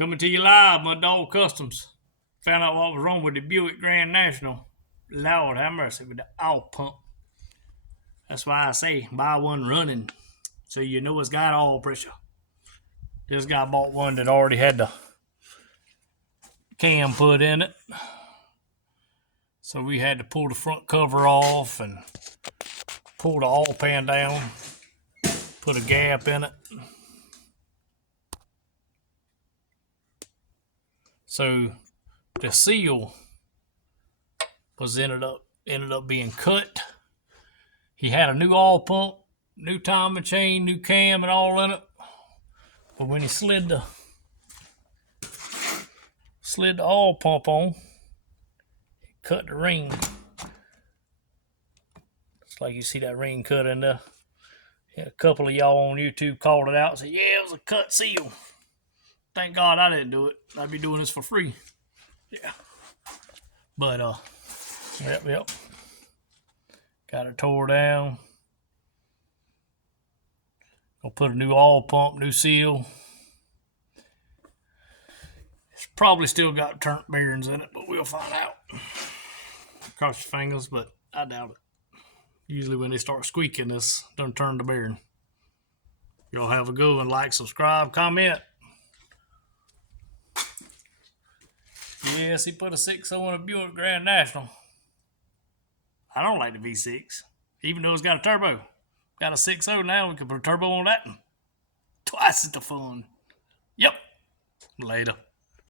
Coming to you live, my dog Customs. Found out what was wrong with the Buick Grand National. Lord have mercy with the oil pump. That's why I say buy one running, so you know it's got oil pressure. This guy bought one that already had the cam put in it, so we had to pull the front cover off and pull the oil pan down, put a gap in it. So the seal was ended up being cut. He had a new oil pump, new timing chain, new cam, and all in it. But when he slid the oil pump on, he cut the ring. It's like you see that ring cut in there. Yeah, a couple of y'all on YouTube called it out and said, yeah, it was a cut seal. Thank God I didn't do it. I'd be doing this for free. Yeah. But, yep. Got it tore down. Gonna put a new oil pump, new seal. It's probably still got turnt bearings in it, but we'll find out. Cross your fingers, but I doubt it. Usually when they start squeaking, this done turn the bearing. Y'all have a good one. Like, subscribe, comment. Yes, he put a 6.0 in a Buick Grand National. I don't like the V6, even though it's got a turbo. Got a 6.0 now, we can put a turbo on that one. Twice as the fun. Yep. Later.